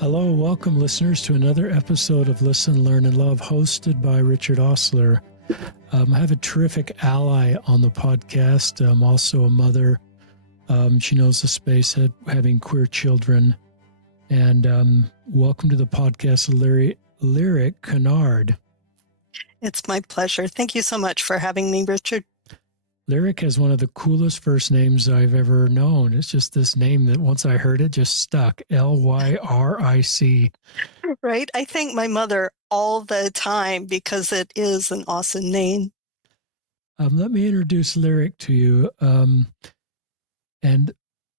Hello, welcome listeners to another episode of Listen, Learn, and Love, hosted by Richard Osler. I have a terrific ally on the podcast. I'm also a mother. She knows the space, having queer children. And welcome to the podcast, Lyric Kinard. It's my pleasure. Thank you so much for having me, Richard. Lyric has one of the coolest first names I've ever known. It's just this name that once I heard it just stuck, Lyric. Right? I thank my mother all the time because it is an awesome name. Let me introduce Lyric to you. And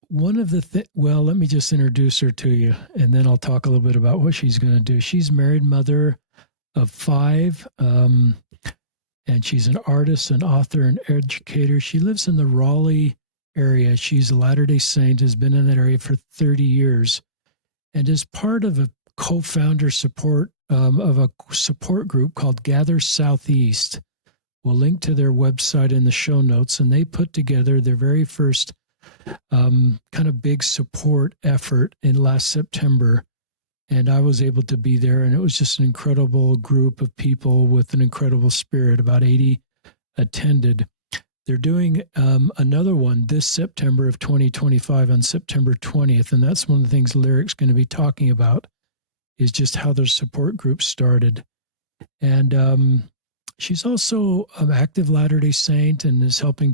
one of the let me just introduce her to you, and then I'll talk a little bit about what she's going to do. She's married, mother of 5, and she's an artist, an author, an educator. She lives in the Raleigh area. She's a Latter-day Saint, has been in that area for 30 years, and is part of a co-founder support of a support group called Gather Southeast. We'll link to their website in the show notes, and they put together their very first kind of big support effort in last September. And I was able to be there, and it was just an incredible group of people with an incredible spirit. About 80 attended. They're doing another one this September of 2025 on September 20th, and that's one of the things Lyric's going to be talking about, is just how their support group started. And she's also an active Latter-day Saint and is helping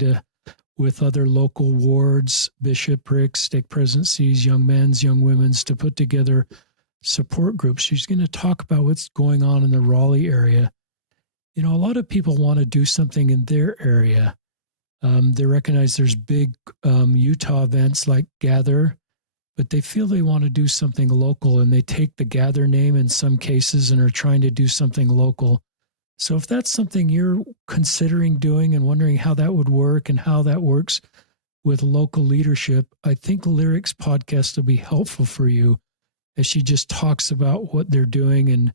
with other local wards, bishoprics, stake presidencies, young men's, young women's, to put together support groups. She's going to talk about what's going on in the Raleigh area. You know, a lot of people want to do something in their area. They recognize there's big Utah events like Gather, but they feel they want to do something local, and they take the Gather name in some cases and are trying to do something local. So if that's something you're considering doing and wondering how that would work and how that works with local leadership, I think Lyric's podcast will be helpful for you, as she just talks about what they're doing and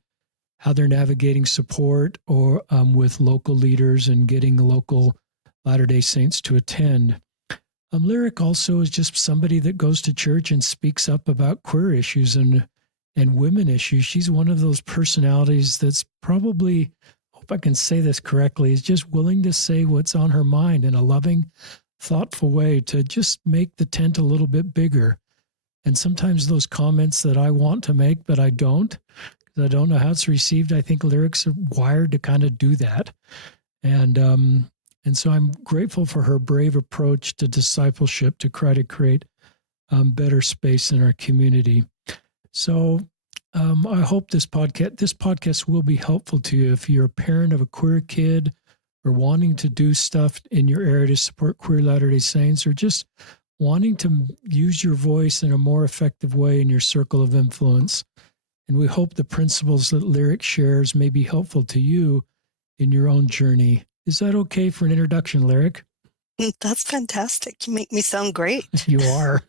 how they're navigating support or with local leaders and getting local Latter-day Saints to attend. Lyric also is just somebody that goes to church and speaks up about queer issues and women issues. She's one of those personalities that's probably, hope I can say this correctly, is just willing to say what's on her mind in a loving, thoughtful way to just make the tent a little bit bigger. And sometimes those comments that I want to make, but I don't, because I don't know how it's received, I think Lyrics are wired to kind of do that. And so I'm grateful for her brave approach to discipleship to try to create better space in our community. So I hope this podcast will be helpful to you if you're a parent of a queer kid or wanting to do stuff in your area to support queer Latter-day Saints, or just wanting to use your voice in a more effective way in your circle of influence. And we hope the principles that Lyric shares may be helpful to you in your own journey. Is that okay for an introduction, Lyric? That's fantastic. You make me sound great. You are.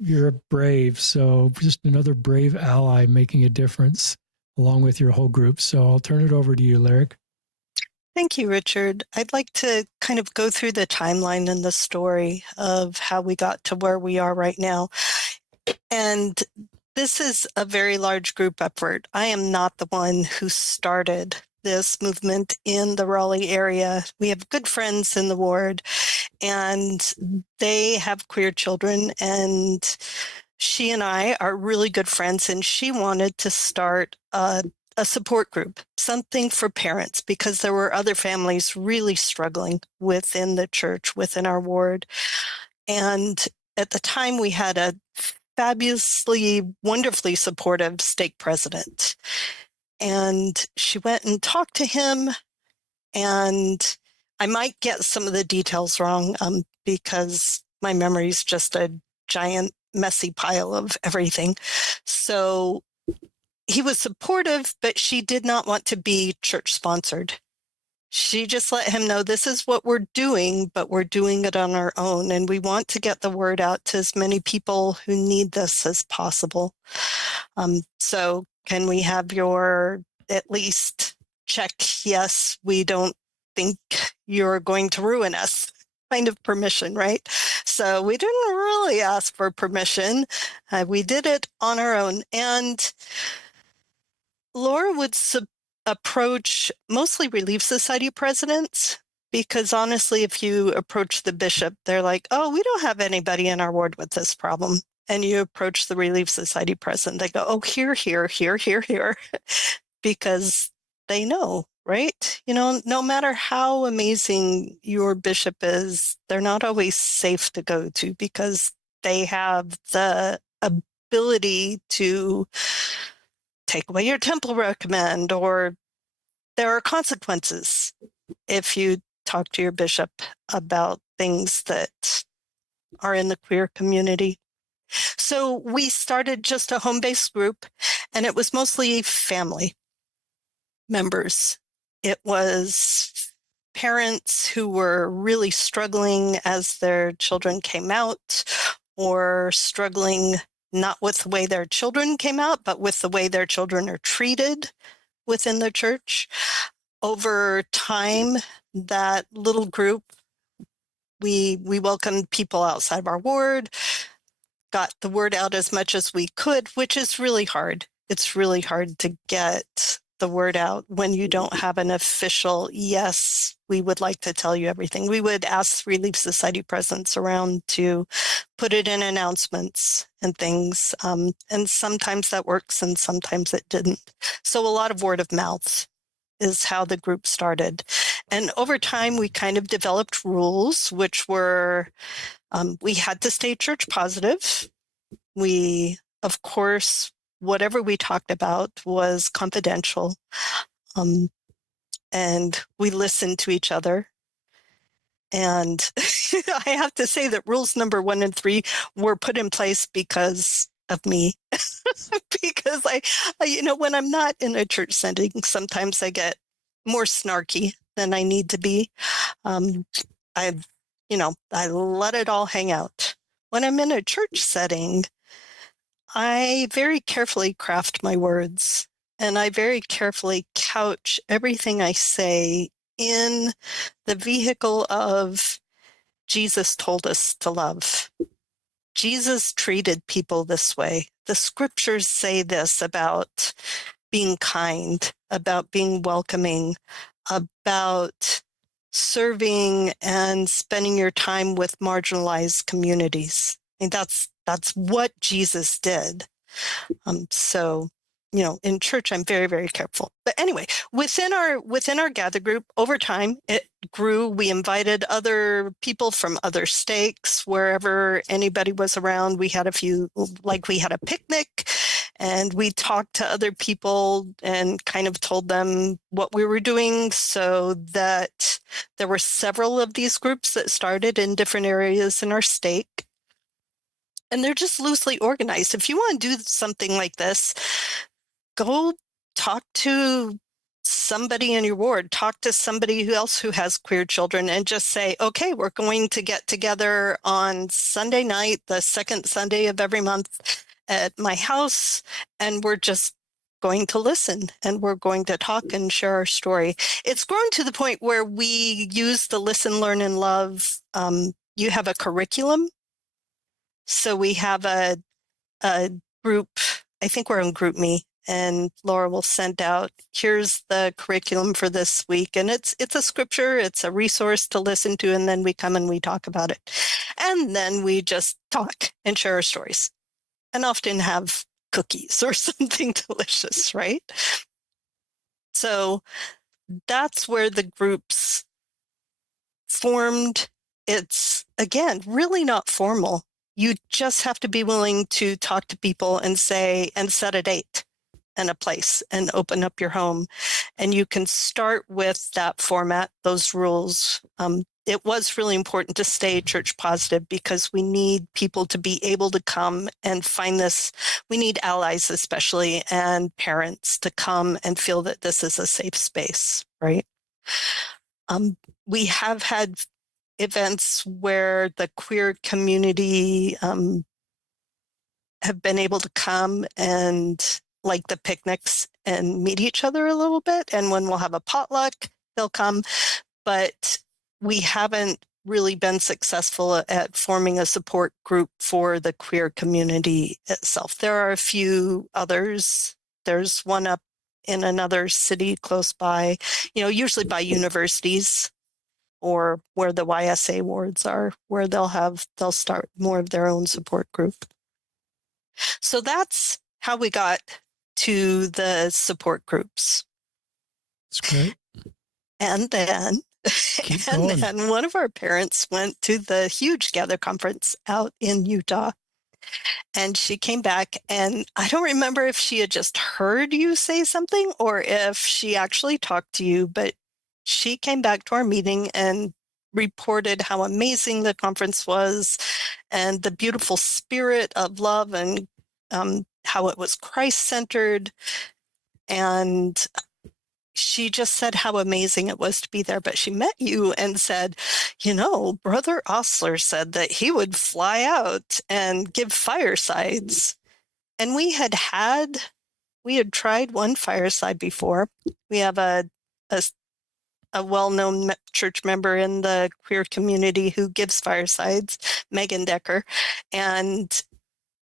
You're brave. So just another brave ally making a difference along with your whole group. So I'll turn it over to you, Lyric. Thank you, Richard. I'd like to kind of go through the timeline and the story of how we got to where we are right now. And this is a very large group effort. I am not the one who started this movement in the Raleigh area. We have good friends in the ward, and they have queer children, and she and I are really good friends, and she wanted to start a support group, something for parents, because there were other families really struggling within the church, within our ward. And at the time, we had a fabulously, wonderfully supportive stake president. And she went and talked to him, and I might get some of the details wrong because my memory is just a giant, messy pile of everything. So he was supportive, but she did not want to be church sponsored. She just let him know, this is what we're doing, but we're doing it on our own. And we want to get the word out to as many people who need this as possible. So can we have your at least check, yes, we don't think you're going to ruin us kind of permission, right? So we didn't really ask for permission. We did it on our own. And Laura would approach mostly Relief Society presidents because honestly, if you approach the bishop, they're like, oh, we don't have anybody in our ward with this problem. And you approach the Relief Society president, they go, oh, here, here, here, here, here, because they know, right? You know, no matter how amazing your bishop is, they're not always safe to go to because they have the ability to take away your temple recommend, or there are consequences if you talk to your bishop about things that are in the queer community. So we started just a home-based group, and it was mostly family members. It was parents who were really struggling as their children came out, or struggling not with the way their children came out, but with the way their children are treated within the church. Over time, that little group, we welcomed people outside of our ward, got the word out as much as we could, which is really hard. It's really hard to get the word out when you don't have an official, yes, we would like to tell you everything. We would ask Relief Society presidents around to put it in announcements and things. And sometimes that works and sometimes it didn't. So a lot of word of mouth is how the group started. And over time, we kind of developed rules, which were, we had to stay church positive. We, of course, whatever we talked about was confidential. And we listened to each other. And I have to say that rules number 1 and 3 were put in place because of me. Because you know, when I'm not in a church setting, sometimes I get more snarky than I need to be. I let it all hang out. When I'm in a church setting, I very carefully craft my words, and I very carefully couch everything I say in the vehicle of Jesus told us to love. Jesus treated people this way. The scriptures say this about being kind, about being welcoming, about serving and spending your time with marginalized communities. I mean, that's what Jesus did. So, you know, in church, I'm very, very careful. But anyway, within our gather group, over time, it grew. We invited other people from other stakes, wherever anybody was around. We had we had a picnic, and we talked to other people and kind of told them what we were doing, so that there were several of these groups that started in different areas in our stake. And they're just loosely organized. If you want to do something like this, go talk to somebody in your ward, talk to somebody else who has queer children, and just say, okay, we're going to get together on Sunday night, the second Sunday of every month at my house, and we're just going to listen, and we're going to talk and share our story. It's grown to the point where we use the Listen, Learn, and Love. You have a curriculum. So we have a group, I think we're on GroupMe, and Laura will send out, here's the curriculum for this week. And it's a scripture, it's a resource to listen to, and then we come and we talk about it. And then we just talk and share our stories, and often have cookies or something delicious, right? So that's where the groups formed. It's, again, really not formal. You just have to be willing to talk to people and say, and set a date and a place and open up your home. And you can start with that format, those rules. It was really important to stay church positive because we need people to be able to come and find this. We need allies, especially, and parents to come and feel that this is a safe space, right? We have had events where the queer community have been able to come and, like the picnics, and meet each other a little bit. And when we'll have a potluck, they'll come. But we haven't really been successful at forming a support group for the queer community itself. There are a few others. There's one up in another city close by, usually by universities or where the YSA wards are, where they'll start more of their own support group. So that's how we got to the support groups. It's great. And then Keep and going. then one of our parents went to the huge Gather conference out in Utah. And she came back, and I don't remember if she had just heard you say something or if she actually talked to you, but she came back to our meeting and reported how amazing the conference was and the beautiful spirit of love and how it was Christ-centered. And she just said how amazing it was to be there. But she met you and said, Brother Osler said that he would fly out and give firesides. And we had tried one fireside before. We have a well-known church member in the queer community who gives firesides, Megan Decker, and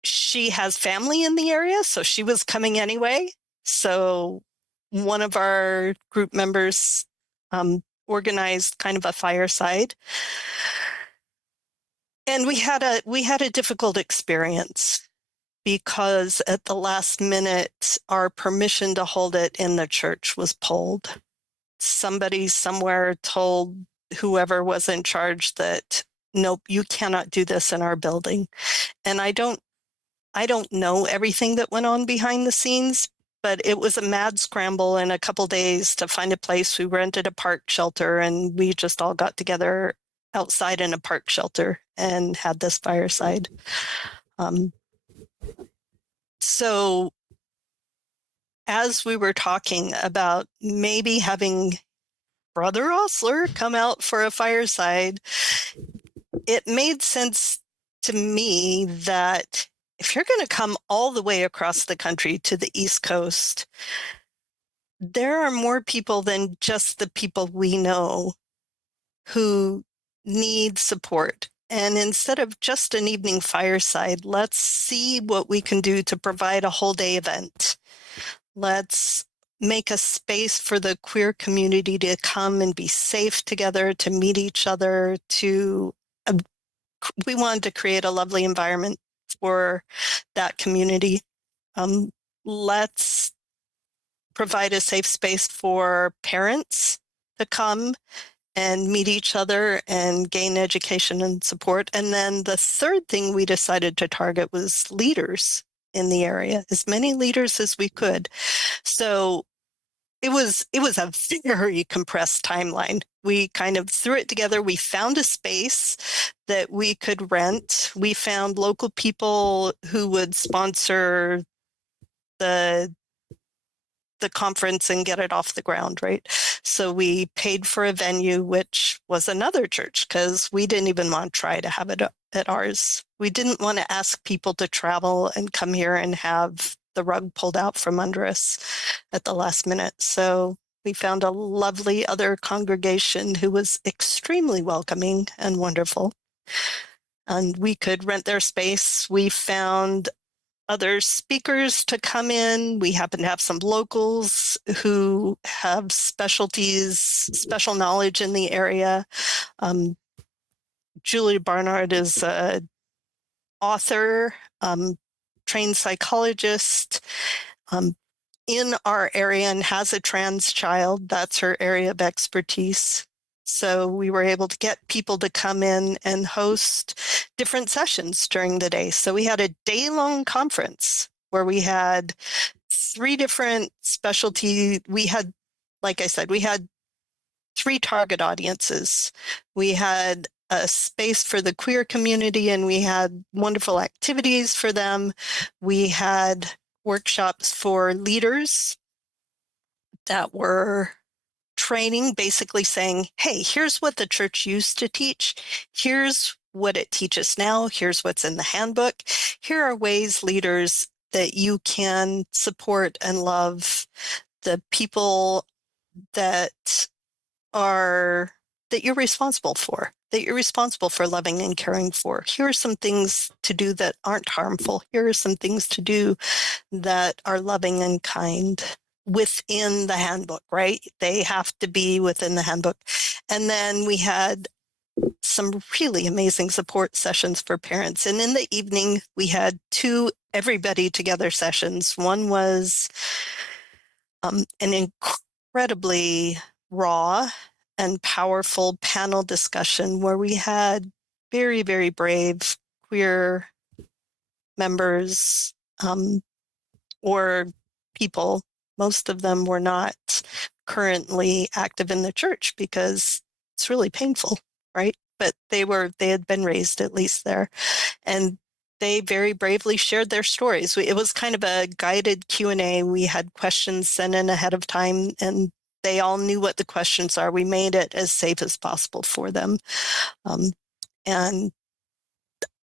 she has family in the area, so she was coming anyway. So one of our group members organized kind of a fireside, and we had a difficult experience because at the last minute, our permission to hold it in the church was pulled. Somebody somewhere told whoever was in charge that, nope, you cannot do this in our building. And I don't know everything that went on behind the scenes, but it was a mad scramble in a couple days to find a place. We rented a park shelter, and we just all got together outside in a park shelter and had this fireside. So as we were talking about maybe having Brother Osler come out for a fireside, it made sense to me that if you're going to come all the way across the country to the East Coast, there are more people than just the people we know who need support. And instead of just an evening fireside, let's see what we can do to provide a whole day event. Let's make a space for the queer community to come and be safe together, to meet each other, we wanted to create a lovely environment for that community. Let's provide a safe space for parents to come and meet each other and gain education and support. And then the third thing we decided to target was leaders in the area, as many leaders as we could. So it was a very compressed timeline. We kind of threw it together. We found a space that we could rent. We found local people who would sponsor the conference and get it off the ground, right? So we paid for a venue, which was another church, because we didn't even want to try to have it at ours. We didn't want to ask people to travel and come here and have the rug pulled out from under us at the last minute. So we found a lovely other congregation who was extremely welcoming and wonderful. And we could rent their space. We found other speakers to come in. We happen to have some locals who have special knowledge in the area. Julie Barnard is an author, trained psychologist in our area and has a trans child. That's her area of expertise. So we were able to get people to come in and host different sessions during the day. So we had a day-long conference where we had 3 different specialty. We had, like I said, we had 3 target audiences. We had a space for the queer community, and we had wonderful activities for them. We had workshops for leaders that were training, basically saying, hey, here's what the church used to teach. Here's what it teaches now. Here's what's in the handbook. Here are ways, leaders, that you can support and love the people that are that you're responsible for, that you're responsible for loving and caring for. Here are some things to do that aren't harmful. Here are some things to do that are loving and kind within the handbook, right? They have to be within the handbook. And then we had some really amazing support sessions for parents. And in the evening, we had 2 everybody together sessions. One was an incredibly raw and powerful panel discussion where we had very, very brave queer members or people. Most of them were not currently active in the church because it's really painful, right? But they had been raised at least there, and they very bravely shared their stories. It was kind of a guided Q&A. We had questions sent in ahead of time, and they all knew what the questions are. We made it as safe as possible for them. And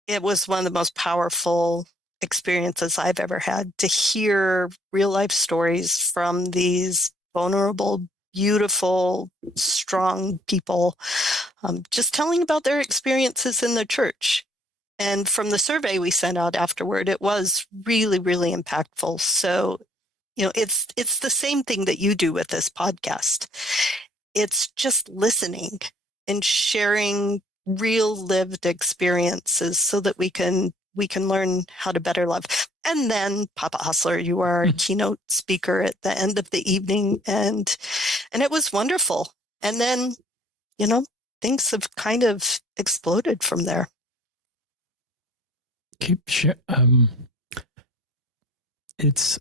it was one of the most powerful experiences I've ever had, to hear real life stories from these vulnerable, beautiful, strong people, just telling about their experiences in the church. And from the survey we sent out afterward, it was really, really impactful. So, it's the same thing that you do with this podcast. It's just listening and sharing real lived experiences so that we can learn how to better love. And then, Papa Hustler, you are a keynote speaker at the end of the evening, and it was wonderful. And then, things have kind of exploded from there. It's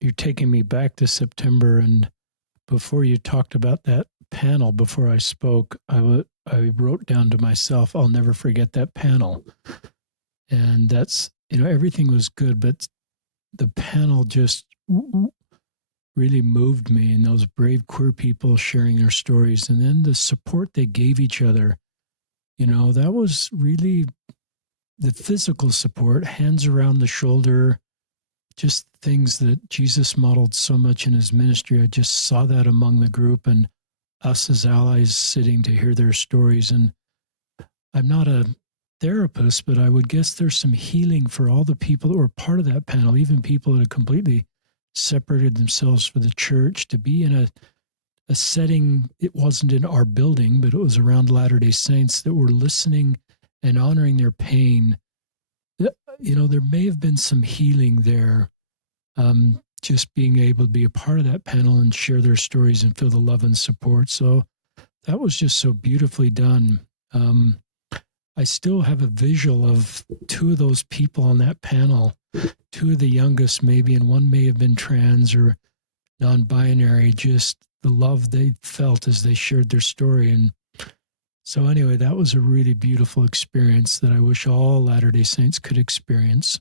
you're taking me back to September, and before you talked about that panel, before I spoke, I wrote down to myself, I'll never forget that panel. And that's, everything was good, but the panel just really moved me, and those brave queer people sharing their stories, and then the support they gave each other, that was really the physical support, hands around the shoulder, just things that Jesus modeled so much in his ministry. I just saw that among the group and us as allies sitting to hear their stories. And I'm not a therapist, but I would guess there's some healing for all the people that were part of that panel, even people that had completely separated themselves from the church, to be in a setting. It wasn't in our building, but it was around Latter-day Saints, that were listening and honoring their pain. There may have been some healing there, just being able to be a part of that panel and share their stories and feel the love and support. So that was just so beautifully done. I still have a visual of 2 of those people on that panel, 2 of the youngest maybe, and one may have been trans or non-binary, just the love they felt as they shared their story. And so anyway, that was a really beautiful experience that I wish all Latter-day Saints could experience.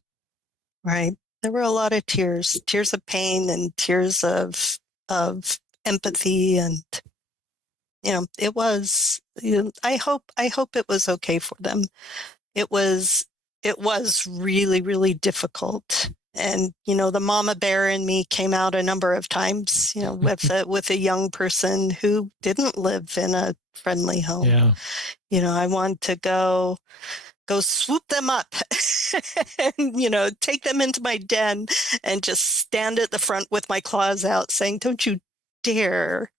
Right. There were a lot of tears of pain and tears of empathy, and it was. I hope it was okay for them. It was really, really difficult, and the mama bear in me came out a number of times. With a young person who didn't live in a friendly home. Yeah. I wanted to go swoop them up and, take them into my den and just stand at the front with my claws out saying, don't you dare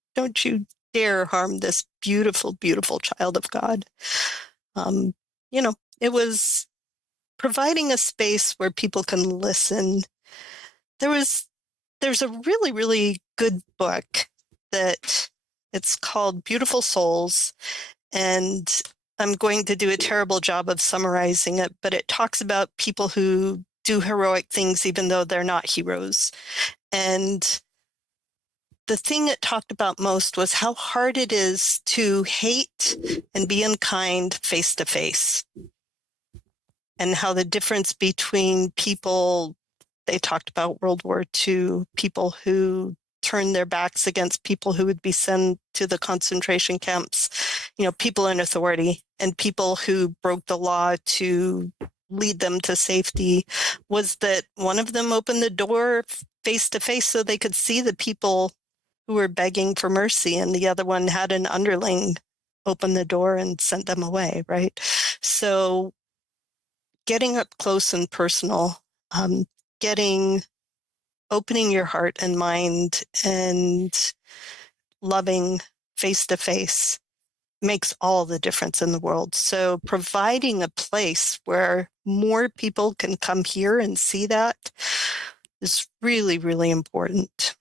harm this beautiful, beautiful child of God. It was providing a space where people can listen. There's a really, really good book that it's called Beautiful Souls, and I'm going to do a terrible job of summarizing it, but it talks about people who do heroic things even though they're not heroes. And the thing it talked about most was how hard it is to hate and be unkind face to face. And how the difference between people, they talked about World War II, people who turned their backs against people who would be sent to the concentration camps, people in authority, and people who broke the law to lead them to safety, was that one of them opened the door face to face so they could see the people who were begging for mercy, and the other one had an underling open the door and sent them away, right? So getting up close and personal, um, getting opening your heart and mind and loving face to face makes all the difference in the world. So providing a place where more people can come here and see that is really, really important.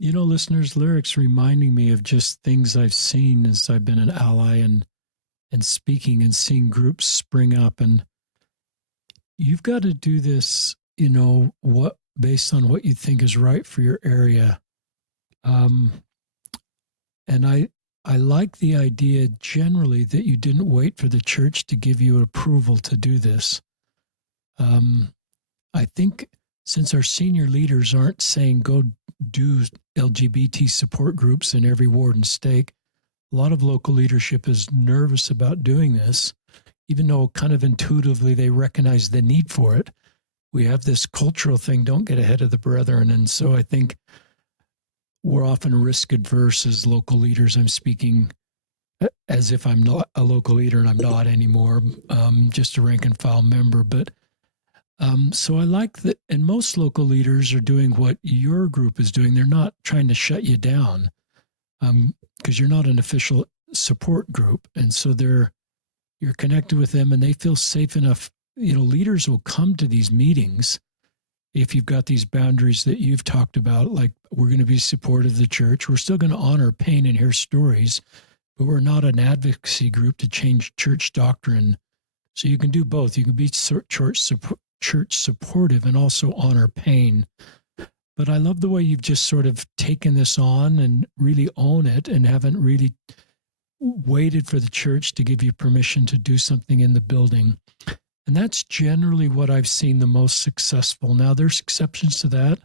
Listeners, lyrics reminding me of just things I've seen as I've been an ally and speaking and seeing groups spring up. And you've got to do this, what based on what you think is right for your area. And I like the idea generally that you didn't wait for the church to give you approval to do this. I think since our senior leaders aren't saying go do LGBT support groups in every ward and stake, a lot of local leadership is nervous about doing this, even though kind of intuitively they recognize the need for it. We have this cultural thing, don't get ahead of the brethren. And so I think we're often risk adverse as local leaders. I'm speaking as if I'm not a local leader and I'm not anymore, just a rank and file member. But so I like that, and most local leaders are doing what your group is doing. They're not trying to shut you down because you're not an official support group. And so you're connected with them and they feel safe enough. Leaders will come to these meetings if you've got these boundaries that you've talked about, like we're going to be supportive of the church. We're still going to honor pain and hear stories, but we're not an advocacy group to change church doctrine. So you can do both. You can be church supportive and also honor pain. But I love the way you've just sort of taken this on and really own it and haven't really waited for the church to give you permission to do something in the building. And that's generally what I've seen the most successful. Now, there's exceptions to that.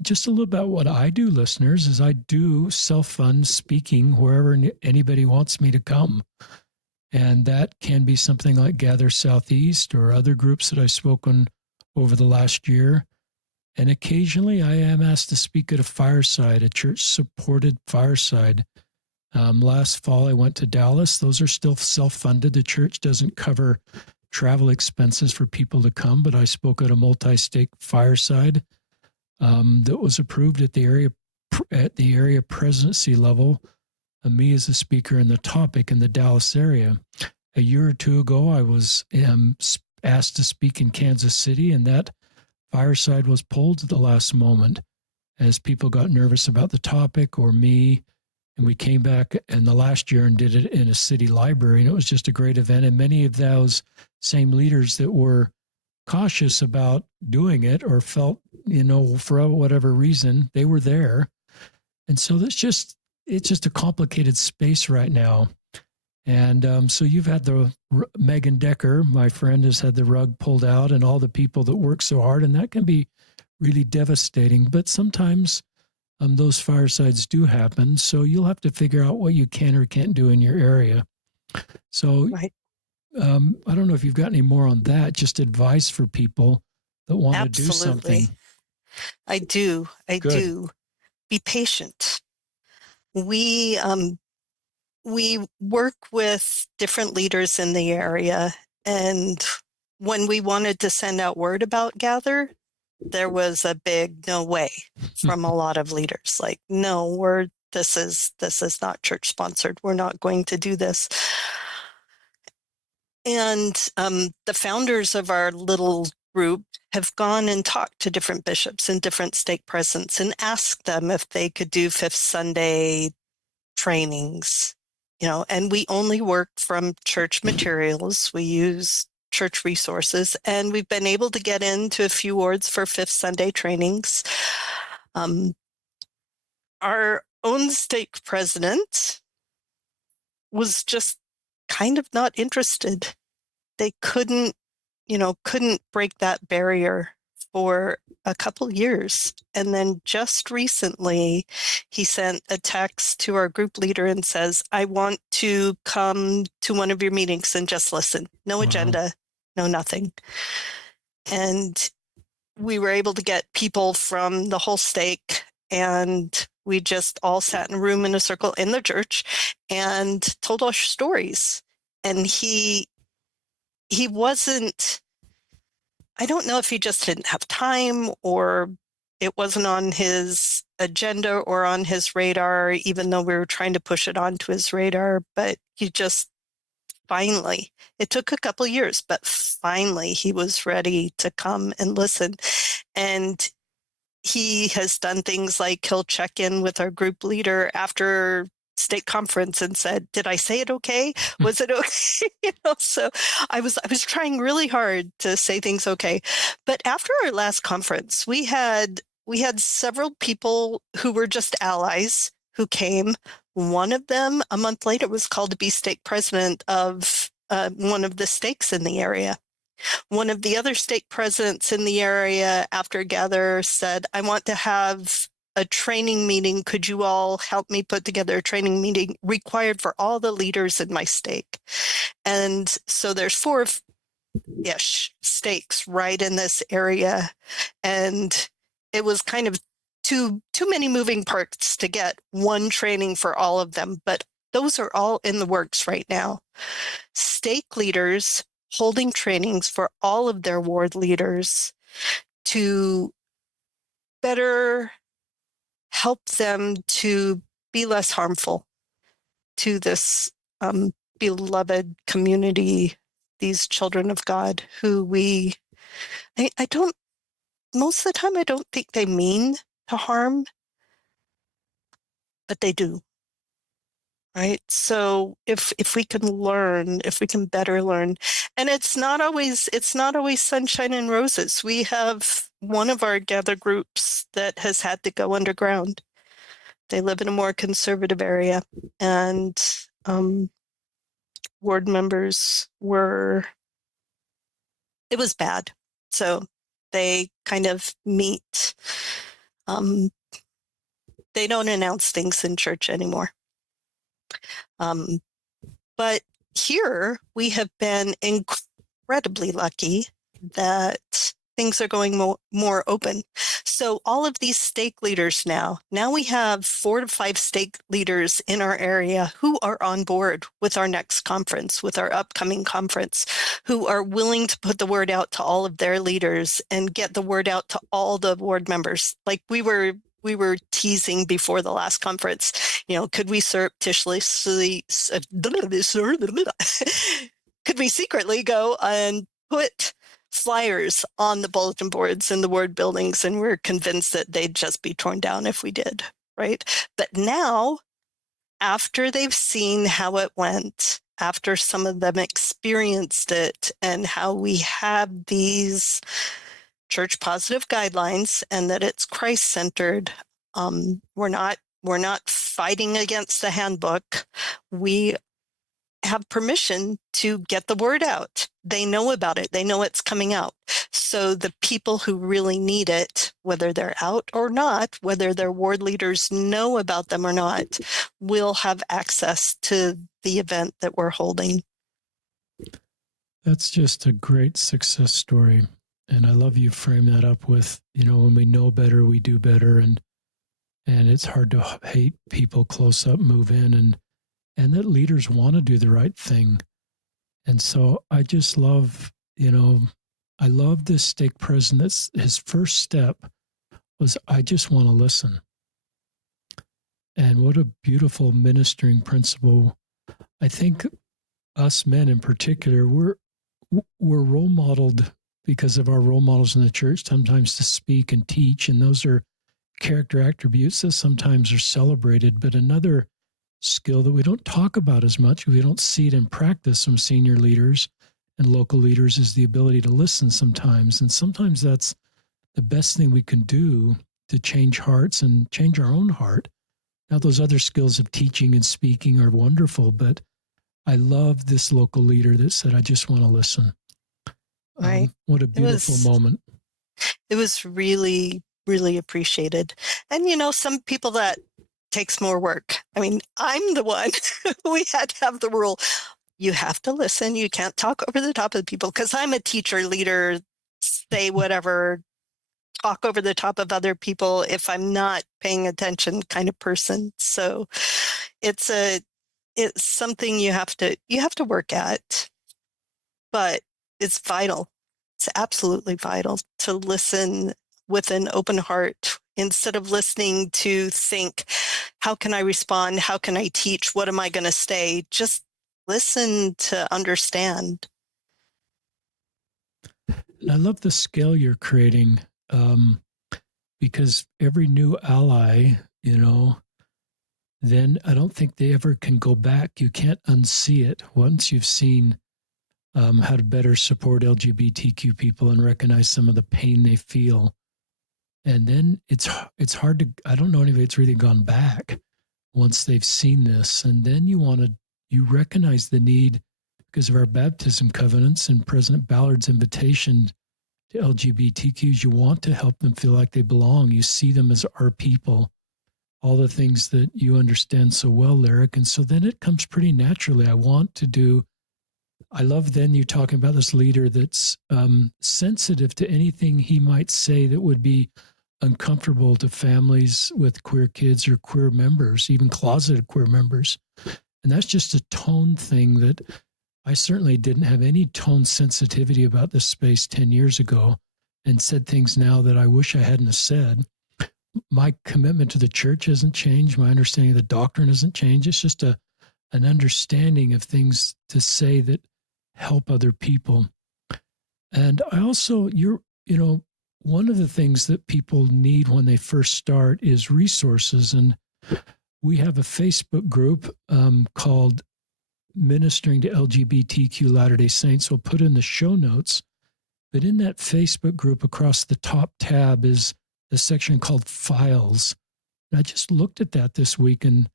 Just a little about what I do, listeners, is I do self-fund speaking wherever anybody wants me to come. And that can be something like Gather Southeast or other groups that I've spoken over the last year. And occasionally I am asked to speak at a fireside, a church-supported fireside. Last fall, I went to Dallas. Those are still self-funded. The church doesn't cover travel expenses for people to come, but I spoke at a multi-stake fireside that was approved at the area presidency level. Me as a speaker in the topic in the Dallas area. A year or two ago, I was asked to speak in Kansas City, and that fireside was pulled at the last moment as people got nervous about the topic or me. And we came back in the last year and did it in a city library, and it was just a great event. And many of those same leaders that were cautious about doing it or felt, for whatever reason, they were there. And so it's just a complicated space right now. And so you've had Megan Decker, my friend, has had the rug pulled out and all the people that work so hard, and that can be really devastating. But sometimes those firesides do happen. So you'll have to figure out what you can or can't do in your area. So Right. I don't know if you've got any more on that, just advice for people that want to do Absolutely. something. I do. I Good. do. Be patient. We work with different leaders in the area, and when we wanted to send out word about Gather, there was a big no way from a lot of leaders. Like, no, this is not church sponsored. We're not going to do this. And the founders of our little group have gone and talked to different bishops and different stake presidents and asked them if they could do Fifth Sunday trainings, and we only work from church materials. We use church resources, and we've been able to get into a few wards for Fifth Sunday trainings. Our own stake president was just kind of not interested. They couldn't break that barrier for a couple years. And then just recently, he sent a text to our group leader and says, I want to come to one of your meetings and just listen. No agenda, no nothing. And we were able to get people from the whole stake, and we just all sat in a room in a circle in the church and told our stories. And he wasn't, I don't know if he just didn't have time or it wasn't on his agenda or on his radar, even though we were trying to push it onto his radar, but he just finally, it took a couple years, but finally he was ready to come and listen. And he has done things like he'll check in with our group leader after state conference and said, "Did I say it okay? Was it okay?" So I was trying really hard to say things okay. But after our last conference, we had several people who were just allies who came. One of them, a month later, was called to be stake president of one of the stakes in the area. One of the other stake presidents in the area, after Gather, said, "I want to have a training meeting. Could you all help me put together a training meeting required for all the leaders in my stake?" And so there's 4-ish stakes right in this area. And it was kind of too many moving parts to get one training for all of them, but those are all in the works right now. Stake leaders holding trainings for all of their ward leaders to better help them to be less harmful to this beloved community, these children of God who I don't, most of the time, I don't think they mean to harm, but they do. Right. So if we can better learn, and it's not always sunshine and roses. We have one of our Gather groups that has had to go underground. They live in a more conservative area, and ward members it was bad. So they kind of meet. They don't announce things in church anymore. But here we have been incredibly lucky that things are going more open. So all of these stake leaders now we have 4 to 5 stake leaders in our area who are on board with our next conference, with our upcoming conference, who are willing to put the word out to all of their leaders and get the word out to all the ward members. Like we were teasing before the last conference, could we surreptitiously, could we secretly go and put flyers on the bulletin boards in the ward buildings? And we're convinced that they'd just be torn down if we did, right? But now, after they've seen how it went, after some of them experienced it, and how we have these church positive guidelines and that it's Christ-centered, we're not fighting against the handbook. We have permission to get the word out. They know about it. They know it's coming out. So the people who really need it, whether they're out or not, whether their ward leaders know about them or not, will have access to the event that we're holding. That's just a great success story. And I love you frame that up with, when we know better, we do better. And it's hard to hate people close up, move in, and that leaders want to do the right thing. And so I just love, I love this stake president. His first step was, I just want to listen. And what a beautiful ministering principle. I think us men in particular, we're role modeled because of our role models in the church, sometimes to speak and teach. And those are character attributes that sometimes are celebrated. But another skill that we don't talk about as much, we don't see it in practice from senior leaders and local leaders, is the ability to listen sometimes. And sometimes that's the best thing we can do to change hearts and change our own heart. Now, those other skills of teaching and speaking are wonderful, but I love this local leader that said, I just want to listen. Right. What a beautiful moment. It was really, really appreciated. And, some people that takes more work. I mean, I'm the one. We had to have the rule. You have to listen. You can't talk over the top of the people, because I'm a teacher, leader, say whatever, talk over the top of other people if I'm not paying attention kind of person. So it's something you have to work at, but it's vital. It's absolutely vital to listen with an open heart instead of listening to think, how can I respond? How can I teach? What am I going to say? Just listen to understand. And I love the scale you're creating, because every new ally, then I don't think they ever can go back. You can't unsee it once you've seen how to better support LGBTQ people and recognize some of the pain they feel. And then it's hard to, I don't know anybody that's really gone back once they've seen this. And then you recognize the need because of our baptism covenants and President Ballard's invitation to LGBTQs. You want to help them feel like they belong. You see them as our people, all the things that you understand so well, Lyric. And so then it comes pretty naturally. I love then you talking about this leader that's sensitive to anything he might say that would be uncomfortable to families with queer kids or queer members, even closeted queer members. And that's just a tone thing that I certainly didn't have any tone sensitivity about this space 10 years ago and said things now that I wish I hadn't have said. My commitment to the church hasn't changed. My understanding of the doctrine hasn't changed. It's just an understanding of things to say that help other people. And I also, one of the things that people need when they first start is resources. And we have a Facebook group called Ministering to LGBTQ Latter-day Saints. We'll put in the show notes. But in that Facebook group, across the top tab is a section called Files. And I just looked at that this week, and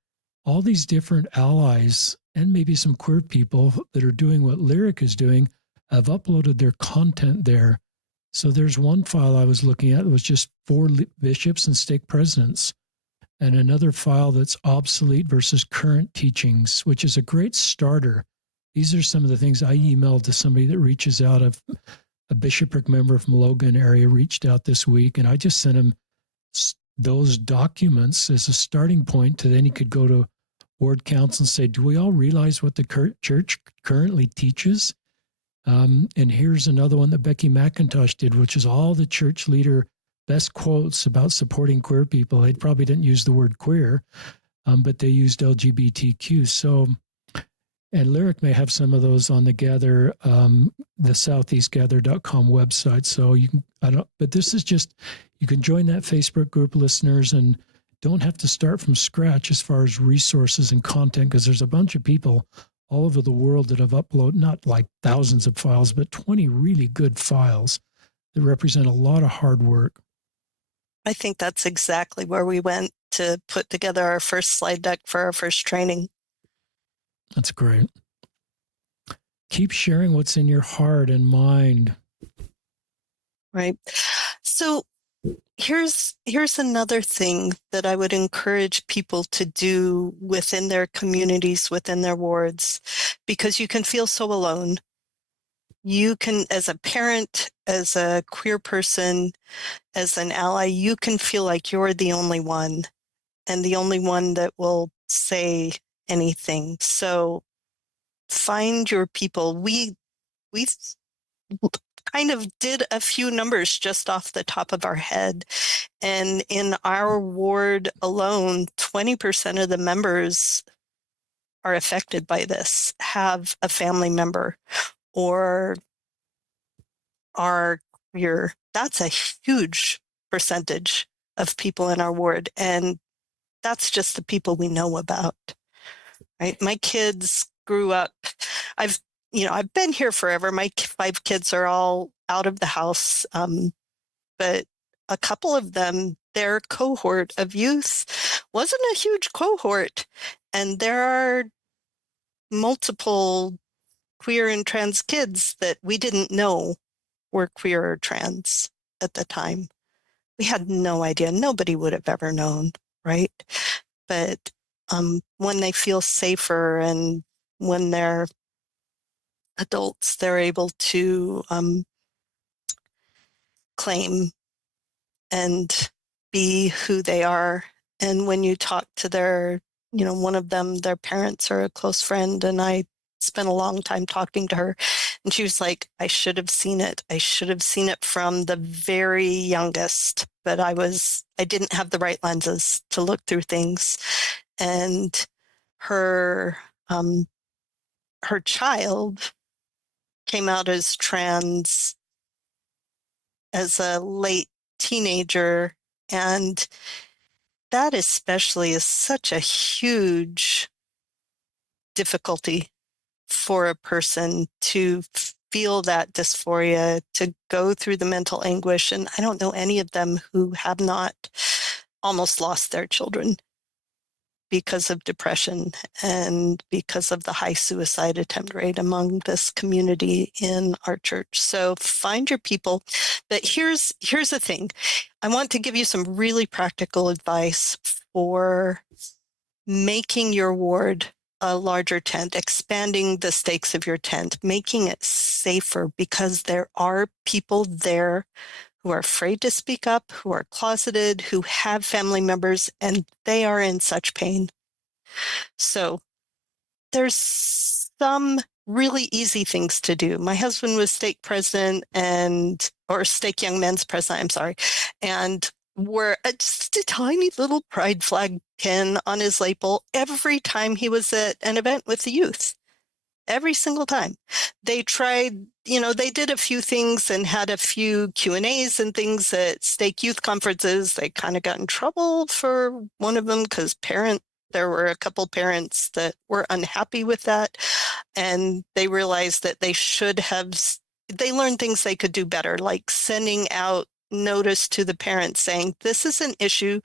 all these different allies and maybe some queer people that are doing what Lyric is doing have uploaded their content there. So there's one file I was looking at that was just 4 bishops and stake presidents, and another file that's obsolete versus current teachings, which is a great starter. These are some of the things I emailed to somebody that reaches out. A bishopric member from Logan area reached out this week, and I just sent him those documents as a starting point to then he could go to ward council and say, do we all realize what the church currently teaches? And here's another one that Becky McIntosh did, which is all the church leader best quotes about supporting queer people. They probably didn't use the word queer, but they used LGBTQ. So, and Lyric may have some of those on the Gather, the southeastgather.com website. So you can, but this is just, you can join that Facebook group, listeners, and don't have to start from scratch as far as resources and content, because there's a bunch of people all over the world that have uploaded, not like thousands of files, but 20 really good files that represent a lot of hard work. I think that's exactly where we went to put together our first slide deck for our first training. That's great. Keep sharing what's in your heart and mind. Right. So here's another thing that I would encourage people to do within their communities, within their wards, because you can feel so alone. You can, as a parent, as a queer person, as an ally, you can feel like you're the only one and the only one that will say anything. So find your people. We kind of did a few numbers just off the top of our head. And in our ward alone, 20% of the members are affected by this, have a family member or are queer. That's a huge percentage of people in our ward. And that's just the people we know about, right? My kids grew up, I've been here forever. My 5 kids are all out of the house. But a couple of them, their cohort of youth wasn't a huge cohort. And there are multiple queer and trans kids that we didn't know were queer or trans at the time. We had no idea. Nobody would have ever known, right? But when they feel safer and when they're adults, they're able to claim and be who they are. And when you talk to their, one of them, their parents are a close friend, and I spent a long time talking to her, and she was like, I should have seen it. I should have seen it from the very youngest, but I didn't have the right lenses to look through things. And her, her child came out as trans as a late teenager, and that especially is such a huge difficulty for a person to feel that dysphoria, to go through the mental anguish. And I don't know any of them who have not almost lost their children because of depression and because of the high suicide attempt rate among this community in our church. So find your people. But here's the thing. I want to give you some really practical advice for making your ward a larger tent, expanding the stakes of your tent, making it safer, because there are people there who are afraid to speak up, who are closeted, who have family members, and they are in such pain. So there's some really easy things to do. My husband was stake president or stake young men's president, I'm sorry, and wore just a tiny little pride flag pin on his lapel every time he was at an event with the youth. Every single time. They tried, they did a few things and had a few Q&As and things at stake youth conferences. They kind of got in trouble for one of them because there were a couple parents that were unhappy with that, and they realized that they learned things they could do better, like sending out notice to the parents saying, this is an issue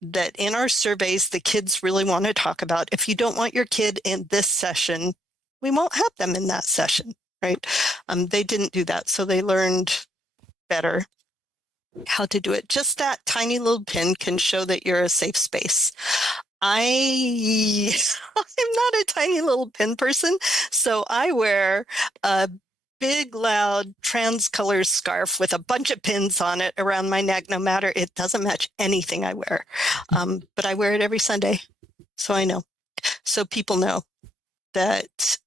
that in our surveys the kids really want to talk about. If you don't want your kid in this session, we won't have them in that session, right? They didn't do that, so they learned better how to do it. Just that tiny little pin can show that you're a safe space. I'm not a tiny little pin person, so I wear a big, loud, trans color scarf with a bunch of pins on it around my neck, no matter, it doesn't match anything I wear. But I wear it every Sunday, so I know. So people know that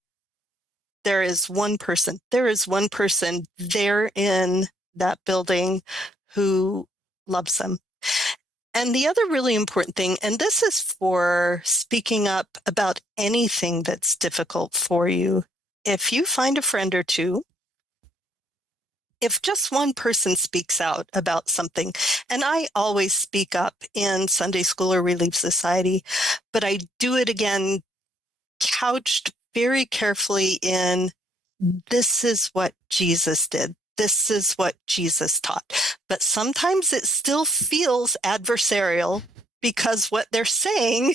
there is one person there in that building who loves them. And the other really important thing, and this is for speaking up about anything that's difficult for you, if you find a friend or two, if just one person speaks out about something, and I always speak up in Sunday School or Relief Society, but I do it again couched very carefully in, this is what Jesus did. This is what Jesus taught. But sometimes it still feels adversarial because what they're saying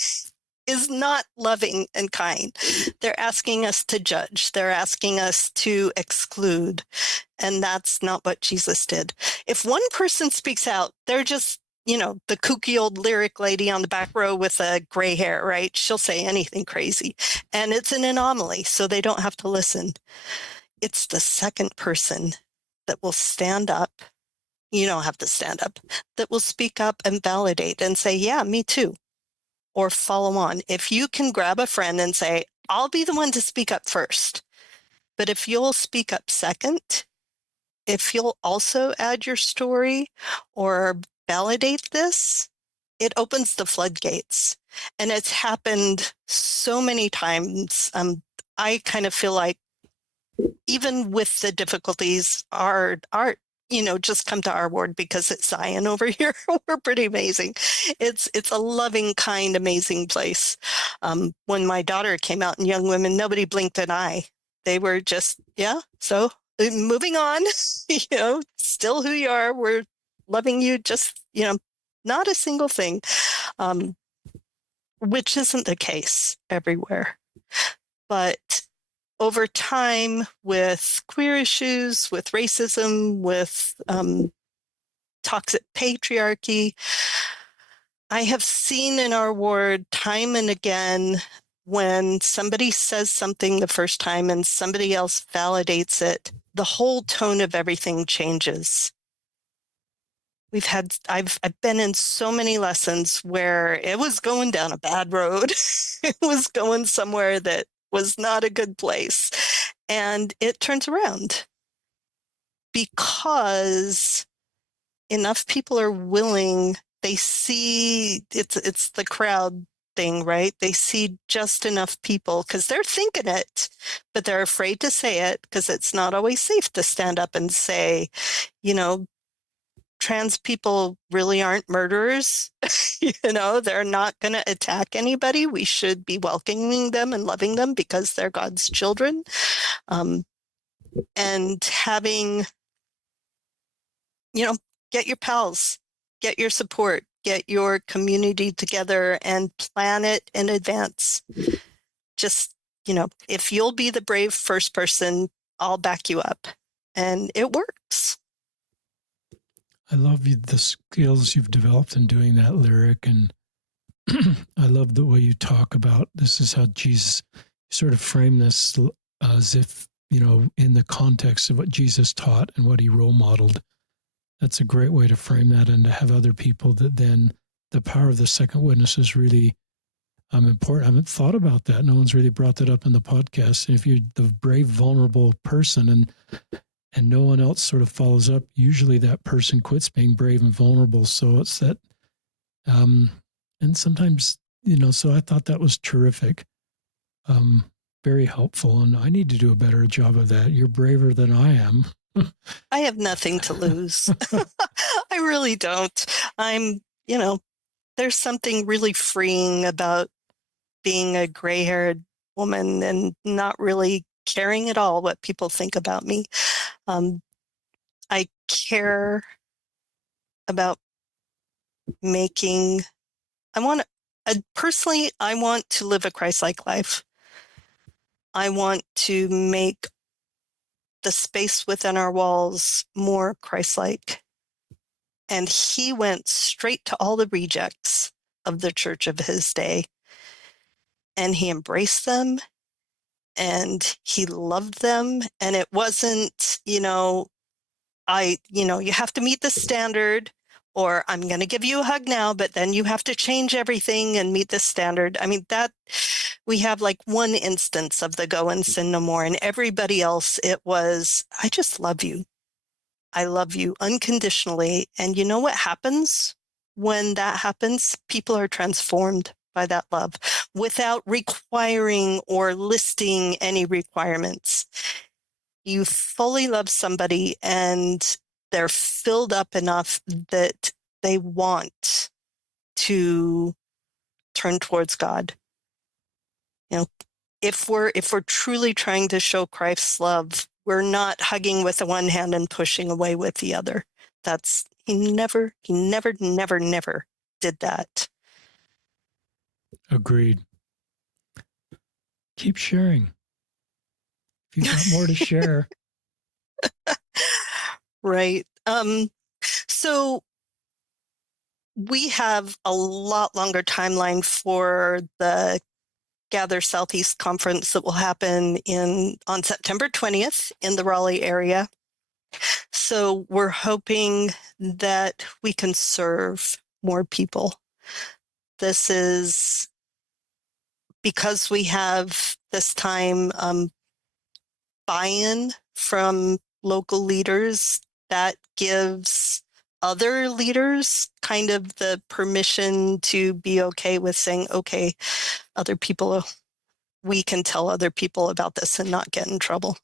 is not loving and kind. They're asking us to judge. They're asking us to exclude. And that's not what Jesus did. If one person speaks out, they're just, the kooky old lyric lady on the back row with a gray hair, right? She'll say anything crazy. And it's an anomaly, so they don't have to listen. It's the second person that will stand up. You don't have to stand up, that will speak up and validate and say, yeah, me too, or follow on. If you can grab a friend and say, I'll be the one to speak up first, but if you'll speak up second, if you'll also add your story or validate this, it opens the floodgates. And it's happened so many times. I kind of feel like even with the difficulties, our just come to our ward because it's Zion over here. We're pretty amazing. It's a loving, kind, amazing place. When my daughter came out in Young Women, nobody blinked an eye. They were just, yeah, so moving on, still who you are. We're loving you, just, not a single thing, which isn't the case everywhere. But over time, with queer issues, with racism, with toxic patriarchy, I have seen in our ward time and again, when somebody says something the first time and somebody else validates it, the whole tone of everything changes. I've been in so many lessons where it was going down a bad road. It was going somewhere that was not a good place. And it turns around because enough people are willing, they see it's the crowd thing, right? They see just enough people because they're thinking it, but they're afraid to say it because it's not always safe to stand up and say, you know, trans people really aren't murderers. They're not going to attack anybody. We should be welcoming them and loving them because they're God's children. And having, get your pals, get your support, get your community together and plan it in advance. Just, if you'll be the brave first person, I'll back you up. And it works. I love the skills you've developed in doing that, Lyric. And I love the way you talk about this is how Jesus sort of framed this as if, in the context of what Jesus taught and what he role modeled. That's a great way to frame that, and to have other people that then the power of the second witness is really important. I haven't thought about that. No one's really brought that up in the podcast. And if you're the brave, vulnerable person and no one else sort of follows up, usually that person quits being brave and vulnerable. So it's that, and sometimes, so I thought that was terrific. Very helpful. And I need to do a better job of that. You're braver than I am. I have nothing to lose. I really don't. There's something really freeing about being a gray-haired woman and not really caring at all what people think about me. I care about personally, I want to live a Christ-like life. I want to make the space within our walls more Christ-like. And he went straight to all the rejects of the church of his day. And he embraced them and he loved them. And it wasn't, you have to meet the standard, or I'm going to give you a hug now, but then you have to change everything and meet the standard. I mean, that we have like one instance of the go and sin no more. And everybody else, it was, I just love you. I love you unconditionally. And you know what happens when that happens? People are transformed by that love without requiring or listing any requirements. You fully love somebody and they're filled up enough that they want to turn towards God. If we're truly trying to show Christ's love, we're not hugging with the one hand and pushing away with the other. He never did that. Agreed. Keep sharing. If you've got more to share. Right. So we have a lot longer timeline for the Gather Southeast conference that will happen on September 20th in the Raleigh area. So we're hoping that we can serve more people. This is because we have this time buy-in from local leaders that gives other leaders kind of the permission to be okay with saying, okay, other people, we can tell other people about this and not get in trouble,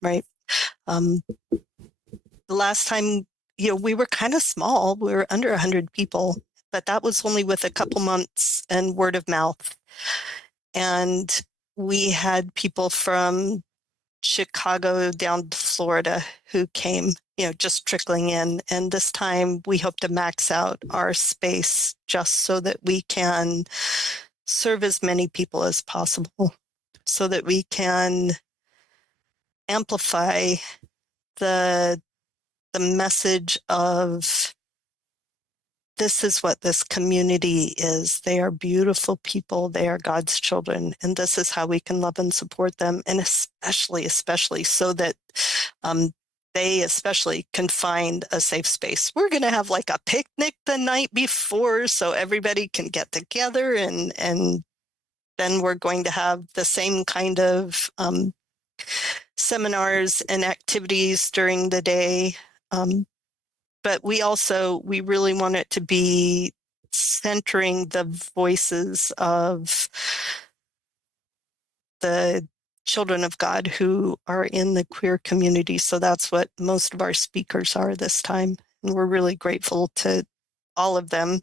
right? The last time, we were kind of small. We were under 100 people, but that was only with a couple months and word of mouth. And we had people from Chicago down to Florida who came, just trickling in. And this time we hope to max out our space just so that we can serve as many people as possible, so that we can amplify the message of this is what this community is. They are beautiful people. They are God's children. And this is how we can love and support them. And especially so that they especially can find a safe space. We're going to have like a picnic the night before so everybody can get together, and then we're going to have the same kind of seminars and activities during the day. But we really want it to be centering the voices of the children of God who are in the queer community. So that's what most of our speakers are this time. And we're really grateful to all of them.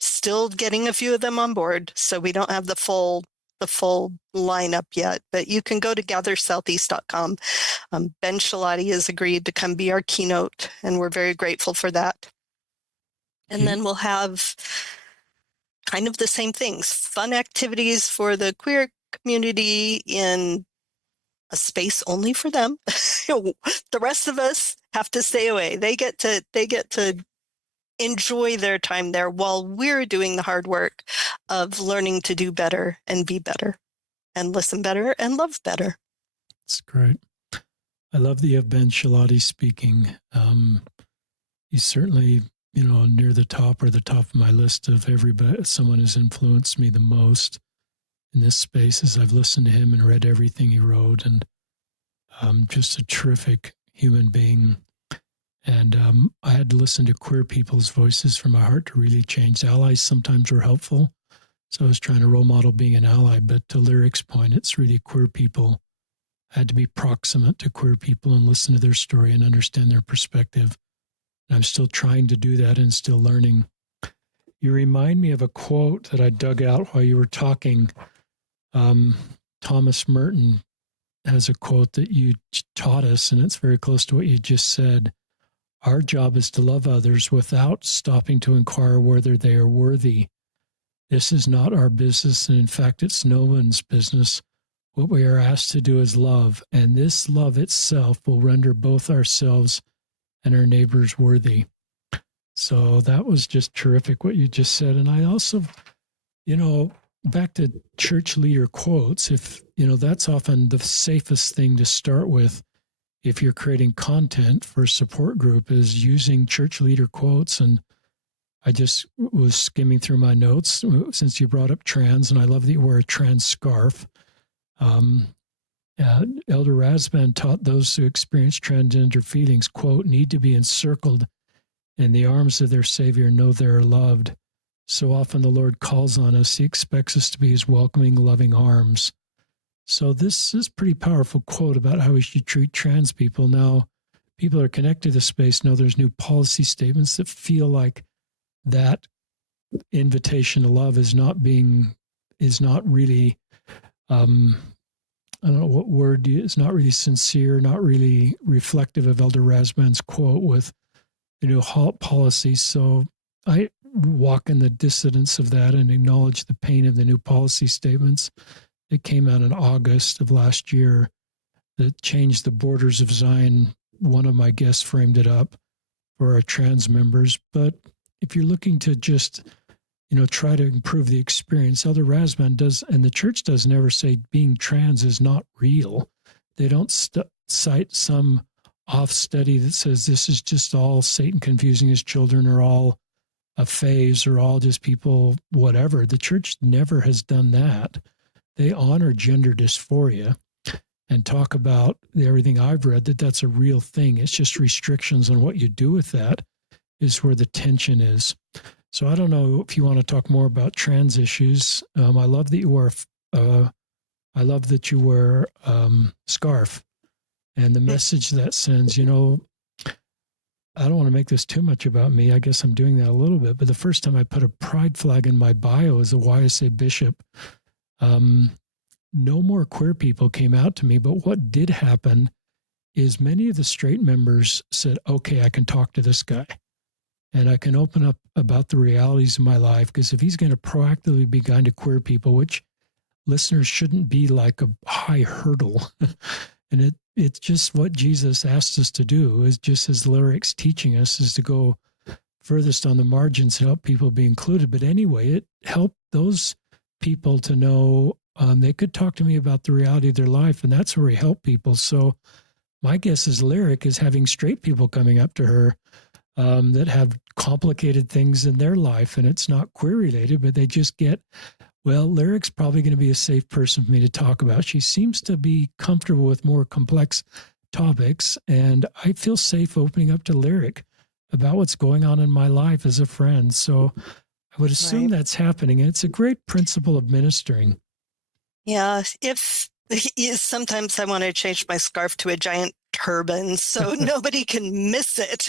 Still getting a few of them on board, so we don't have the full lineup yet, but you can go to gathersoutheast.com. Ben Shalati has agreed to come be our keynote, and we're very grateful for that. And then we'll have kind of the same things, fun activities for the queer community in a space only for them. The rest of us have to stay away. They get to enjoy their time there while we're doing the hard work of learning to do better and be better and listen better and love better. That's great. I love that you have Ben Shalati speaking. He's certainly, near the top of my list of someone who's influenced me the most in this space as I've listened to him and read everything he wrote, and just a terrific human being. And I had to listen to queer people's voices for my heart to really change. Allies sometimes were helpful, so I was trying to role model being an ally. But to Lyric's point, it's really queer people. I had to be proximate to queer people and listen to their story and understand their perspective. And I'm still trying to do that and still learning. You remind me of a quote that I dug out while you were talking. Thomas Merton has a quote that you taught us, and it's very close to what you just said. Our job is to love others without stopping to inquire whether they are worthy. This is not our business, and in fact, it's no one's business. What we are asked to do is love, and this love itself will render both ourselves and our neighbors worthy. So that was just terrific what you just said. And I also, back to church leader quotes, if, that's often the safest thing to start with if you're creating content for a support group, is using church leader quotes. And I just was skimming through my notes since you brought up trans, and I love that you wear a trans scarf. Elder Razvan taught those who experience transgender feelings, quote, need to be encircled in the arms of their Savior, know they're loved. So often the Lord calls on us. He expects us to be his welcoming, loving arms. So this is a pretty powerful quote about how we should treat trans people. Now, people who are connected to the space know there's new policy statements that feel like that invitation to love is not really, I don't know what word, it's not really sincere, not really reflective of Elder Razman's quote with the new HALT policy. So I walk in the dissidence of that and acknowledge the pain of the new policy statements that came out in August of last year that changed the borders of Zion. One of my guests framed it up for our trans members. But if you're looking to just, try to improve the experience, Elder Razman does, and the church does never say being trans is not real. They don't cite some off study that says this is just all Satan confusing his children, or all a phase, or all just people, whatever. The church never has done that. They honor gender dysphoria and talk about everything I've read, that's a real thing. It's just restrictions on what you do with that is where the tension is. So I don't know if you want to talk more about trans issues. I love that you wear scarf, and the message that sends. I don't want to make this too much about me. I guess I'm doing that a little bit. But the first time I put a pride flag in my bio as a YSA bishop, no more queer people came out to me. But what did happen is many of the straight members said, okay, I can talk to this guy and I can open up about the realities of my life. Because if he's going to proactively be kind to queer people, which listeners shouldn't be like a high hurdle. And it's just what Jesus asked us to do, is just as Lyric's teaching us, is to go furthest on the margins, help people be included. But anyway, it helped those people to know they could talk to me about the reality of their life, and that's where we help people. So my guess is Lyric is having straight people coming up to her that have complicated things in their life, and it's not queer related, but they just get, well, Lyric's probably going to be a safe person for me to talk about. She seems to be comfortable with more complex topics, and I feel safe opening up to Lyric about what's going on in my life as a friend. So I would assume that's happening. And it's a great principle of ministering. Yeah. Sometimes I want to change my scarf to a giant turban so nobody can miss it.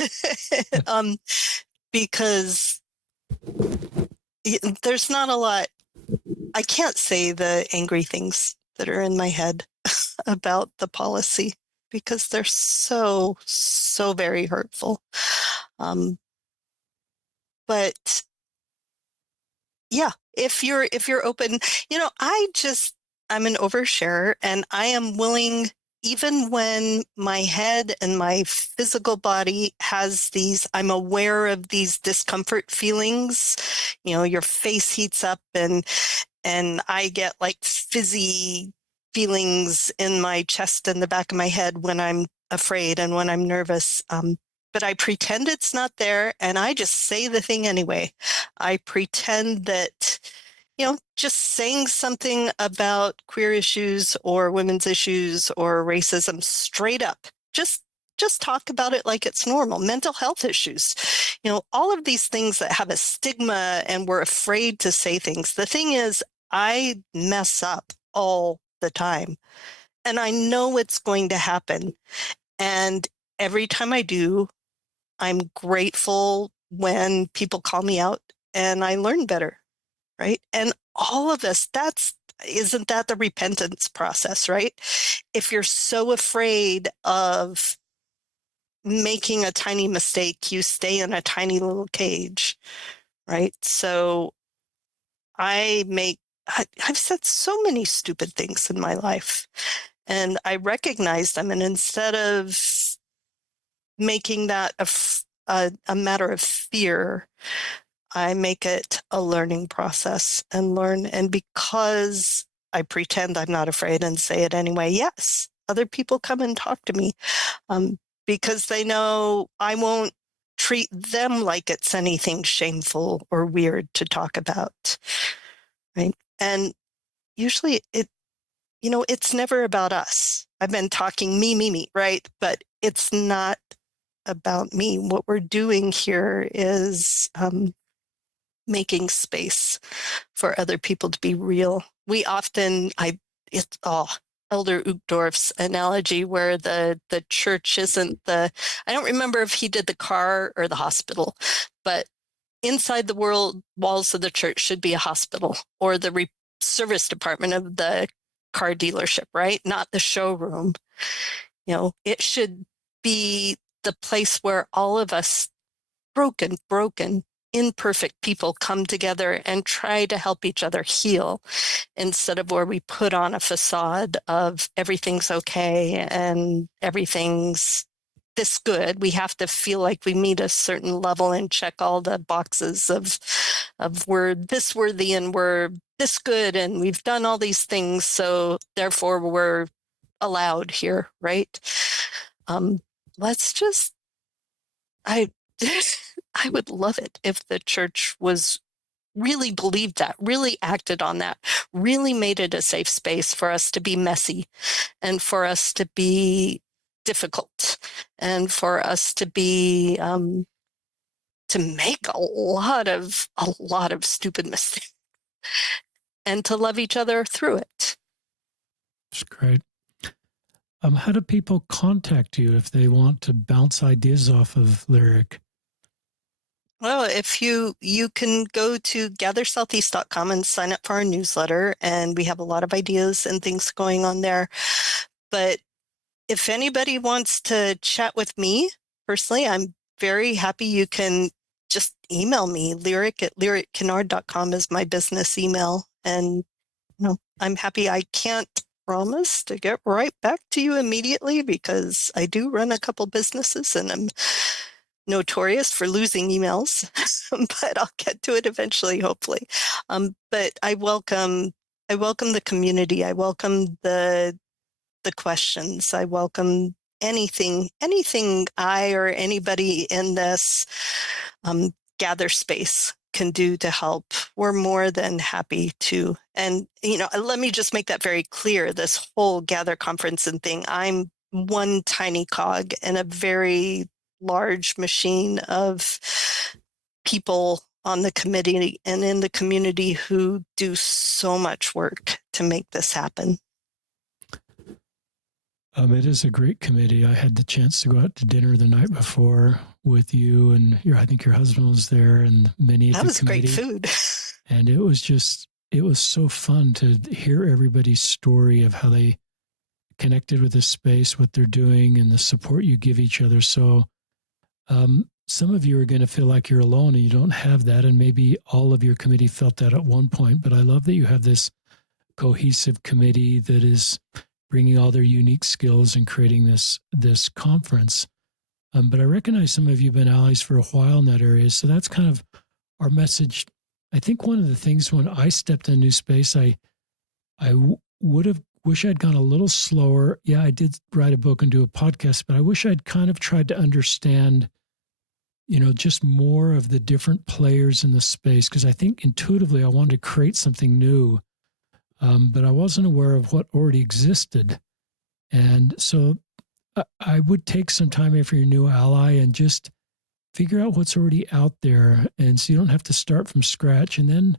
Because there's not a lot. I can't say the angry things that are in my head about the policy because they're so very hurtful. But yeah, if you're open, I'm an oversharer, and I am willing, even when my head and my physical body has I'm aware of these discomfort feelings. Your face heats up and I get like fizzy feelings in my chest and the back of my head when I'm afraid and when I'm nervous. But I pretend it's not there, and I just say the thing anyway. I pretend that, just saying something about queer issues or women's issues or racism straight up, just talk about it like it's normal. Mental health issues, all of these things that have a stigma and we're afraid to say things. The thing is, I mess up all the time, and I know it's going to happen. And every time I do, I'm grateful when people call me out and I learn better, right? And all of us, isn't that the repentance process, right? If you're so afraid of making a tiny mistake, you stay in a tiny little cage, right? So I've said so many stupid things in my life, and I recognize them. And instead of making that a matter of fear, I make it a learning process and learn. And because I pretend I'm not afraid and say it anyway, yes, other people come and talk to me because they know I won't treat them like it's anything shameful or weird to talk about, right? And usually it's never about us. I've been talking me, right? But it's not about me. What we're doing here is making space for other people to be real. We often, Elder Uchtdorf's analogy where the church isn't I don't remember if he did the car or the hospital, but inside the walls of the church should be a hospital or the service department of the car dealership, right? Not the showroom. It should be the place where all of us broken, imperfect people come together and try to help each other heal, instead of where we put on a facade of everything's okay and everything's this good. We have to feel like we meet a certain level and check all the boxes of we're this worthy and we're this good and we've done all these things, so therefore we're allowed here, right? Let's just I I would love it if the church was really believed that, really acted on that, really made it a safe space for us to be messy and for us to be difficult and for us to be to make a lot of stupid mistakes and to love each other through it. That's great. How do people contact you if they want to bounce ideas off of Lyric? Well, if you can go to gathersoutheast.com and sign up for our newsletter, and we have a lot of ideas and things going on there. But if anybody wants to chat with me personally, I'm very happy. You can just email me. lyric@lyrickinard.com is my business email. And I'm happy. I can't promise to get right back to you immediately because I do run a couple businesses and I'm notorious for losing emails, but I'll get to it eventually, hopefully. But I welcome the community. I welcome the questions. I welcome anything I or anybody in this gather space can do to help, we're more than happy to. And, let me just make that very clear. This whole gather conference and thing, I'm one tiny cog in a very large machine of people on the committee and in the community who do so much work to make this happen. It is a great committee. I had the chance to go out to dinner the night before with you, and I think your husband was there, and many of that the was committee. Great food. And it was so fun to hear everybody's story of how they connected with this space, what they're doing, and the support you give each other. So some of you are going to feel like you're alone and you don't have that, and maybe all of your committee felt that at one point. But I love that you have this cohesive committee that is bringing all their unique skills and creating this conference. But I recognize some of you have been allies for a while in that area. So that's kind of our message. I think one of the things when I stepped in a new space, I would have wish I'd gone a little slower. Yeah, I did write a book and do a podcast, but I wish I'd kind of tried to understand, just more of the different players in the space. Because I think intuitively I wanted to create something new. But I wasn't aware of what already existed. And so I would take some time after your new ally and just figure out what's already out there. And so you don't have to start from scratch. And then,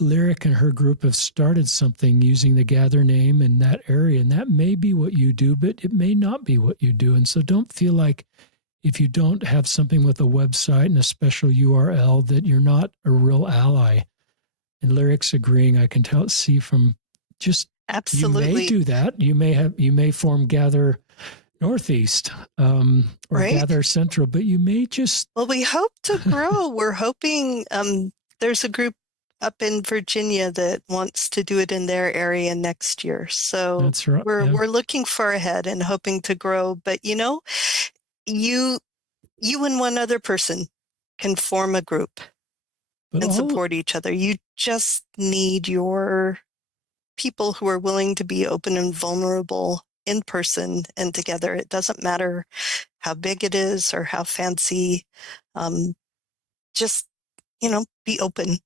Lyric and her group have started something using the Gather name in that area. And that may be what you do, but it may not be what you do. And so don't feel like if you don't have something with a website and a special URL that you're not a real ally. And Lyric's agreeing. I can see from just absolutely. You may do that. You may form Gather Northeast or right? Gather Central, but you may just. Well, we hope to grow. We're hoping there's a group up in Virginia that wants to do it in their area next year. So that's right. We're looking far ahead and hoping to grow. But you and one other person can form a group and support each other. You just need your people who are willing to be open and vulnerable in person and together. It doesn't matter how big it is or how fancy. Just, be open,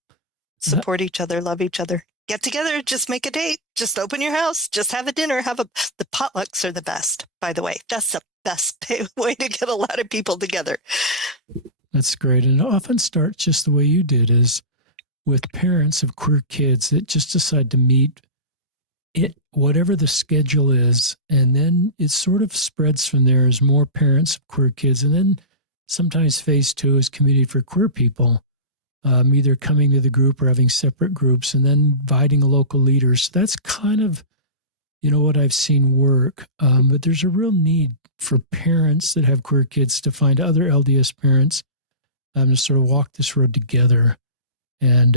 support each other, love each other. Get together, just make a date, just open your house, just have a dinner, the potlucks are the best, by the way. That's the best way to get a lot of people together. That's great. And it often starts just the way you did, is with parents of queer kids that just decide to meet whatever the schedule is. And then it sort of spreads from there as more parents of queer kids. And then sometimes phase 2 is community for queer people, either coming to the group or having separate groups, and then inviting a local leader. So that's kind of, what I've seen work. But there's a real need for parents that have queer kids to find other LDS parents to sort of walk this road together. And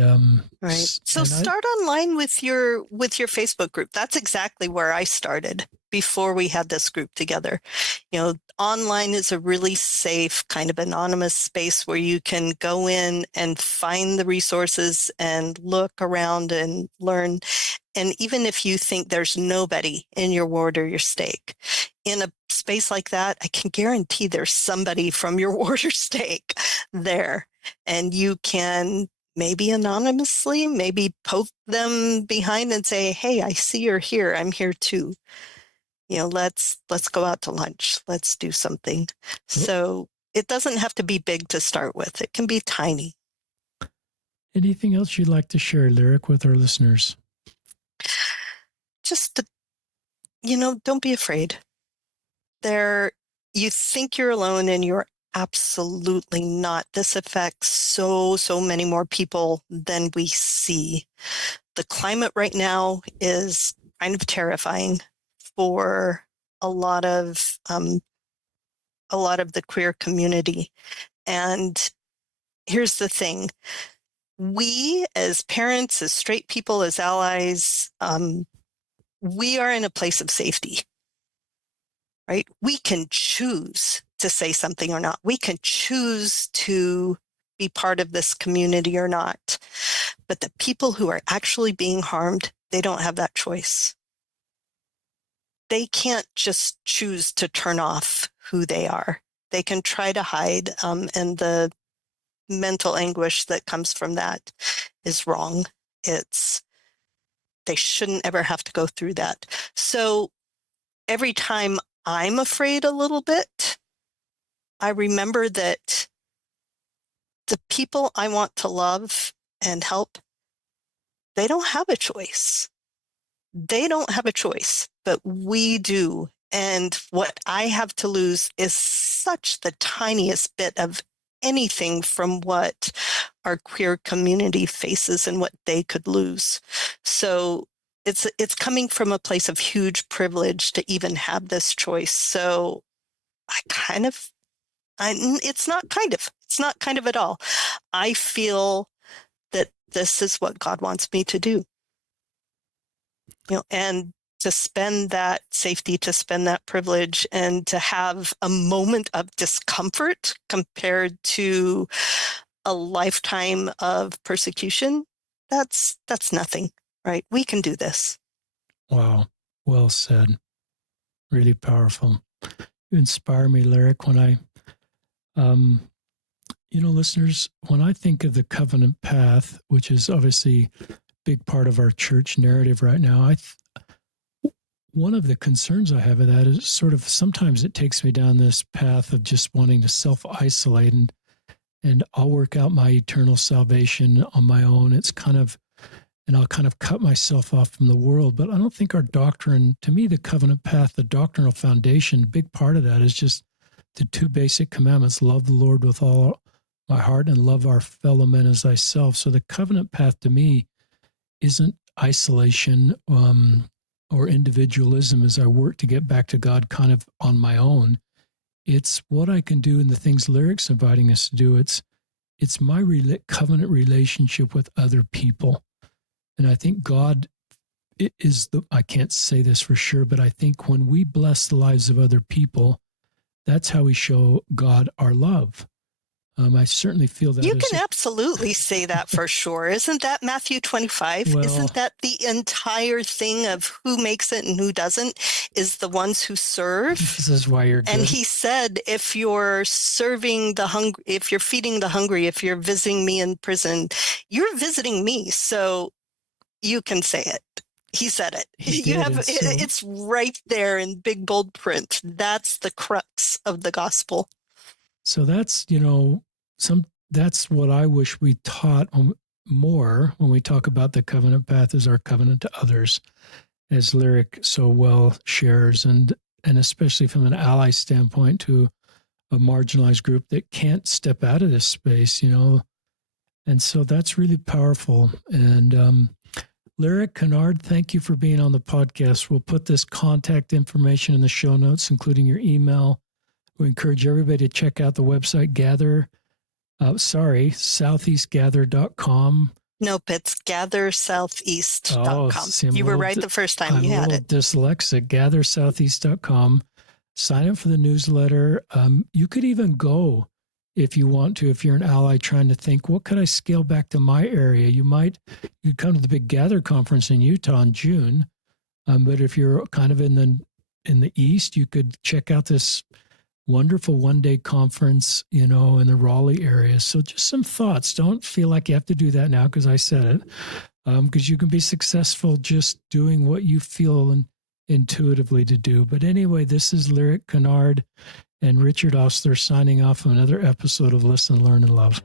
right. So start online with your Facebook group. That's exactly where I started before we had this group together. Online is a really safe kind of anonymous space where you can go in and find the resources and look around and learn. And even if you think there's nobody in your ward or your stake, in a space like that, I can guarantee there's somebody from your ward or stake there. And you can maybe anonymously, maybe poke them behind and say, hey, I see you're here. I'm here too. Let's go out to lunch. Let's do something. So it doesn't have to be big to start with. It can be tiny. Anything else you'd like to share, Lyric, with our listeners? Just, don't be afraid. You think you're alone and you're absolutely not. This affects so many more people than we see. The climate right now is kind of terrifying for a lot of the queer community. And here's the thing. We as parents, as straight people, as allies, we are in a place of safety, right? We can choose to say something or not. We can choose to be part of this community or not. But the people who are actually being harmed, they don't have that choice. they can't just choose to turn off who they are. They can try to hide, and the mental anguish that comes from that is wrong. They shouldn't ever have to go through that. So every time I'm afraid a little bit, I remember that the people I want to love and help, they don't have a choice. They don't have a choice, but we do. And what I have to lose is such the tiniest bit of anything from what our queer community faces and what they could lose. So it's coming from a place of huge privilege to even have this choice. So it's not kind of at all. I feel that this is what God wants me to do. And to spend that safety, to spend that privilege, and to have a moment of discomfort compared to a lifetime of persecution, that's nothing, right? We can do this. Wow. Well said. Really powerful. You inspire me, Lyric, when I, listeners, when I think of the covenant path, which is obviously a big part of our church narrative right now, one of the concerns I have of that is sort of sometimes it takes me down this path of just wanting to self-isolate and I'll work out my eternal salvation on my own. And I'll kind of cut myself off from the world. But I don't think our doctrine, to me, the covenant path, the doctrinal foundation, a big part of that is just the two basic commandments: love the Lord with all my heart and love our fellow men as thyself. So the covenant path to me isn't isolation or individualism as I work to get back to God kind of on my own. It's what I can do and the things Lyric's inviting us to do. It's my covenant relationship with other people. And I think God I can't say this for sure, but I think when we bless the lives of other people, that's how we show God our love. I certainly feel that. You can absolutely say that for sure. Isn't that Matthew 25? Well, isn't that the entire thing of who makes it and who doesn't is the ones who serve? This is why you're good. And he said, if you're serving the hungry, if you're feeding the hungry, if you're visiting me in prison, you're visiting me. So you can say it. He said it. It's right there in big bold print. That's the crux of the gospel. So that's, that's what I wish we taught more when we talk about the covenant path is our covenant to others, as Lyric so well shares, and especially from an ally standpoint to a marginalized group that can't step out of this space, And so that's really powerful. And Lyric, Kinard, thank you for being on the podcast. We'll put this contact information in the show notes, including your email. We encourage everybody to check out the website southeastgather.com. Nope, it's gathersoutheast.com. You were right the first time you had it. Dyslexic, gathersoutheast.com. Sign up for the newsletter. You could even go if you want to, if you're an ally trying to think, what could I scale back to my area? You could come to the big Gather conference in Utah in June. But if you're kind of in the East, you could check out this wonderful one-day conference, in the Raleigh area. So just some thoughts. Don't feel like you have to do that now because I said it. Because you can be successful just doing what you feel intuitively to do. But anyway, this is Lyric, Kinard, and Richard Ostler signing off on another episode of Listen, Learn, and Love.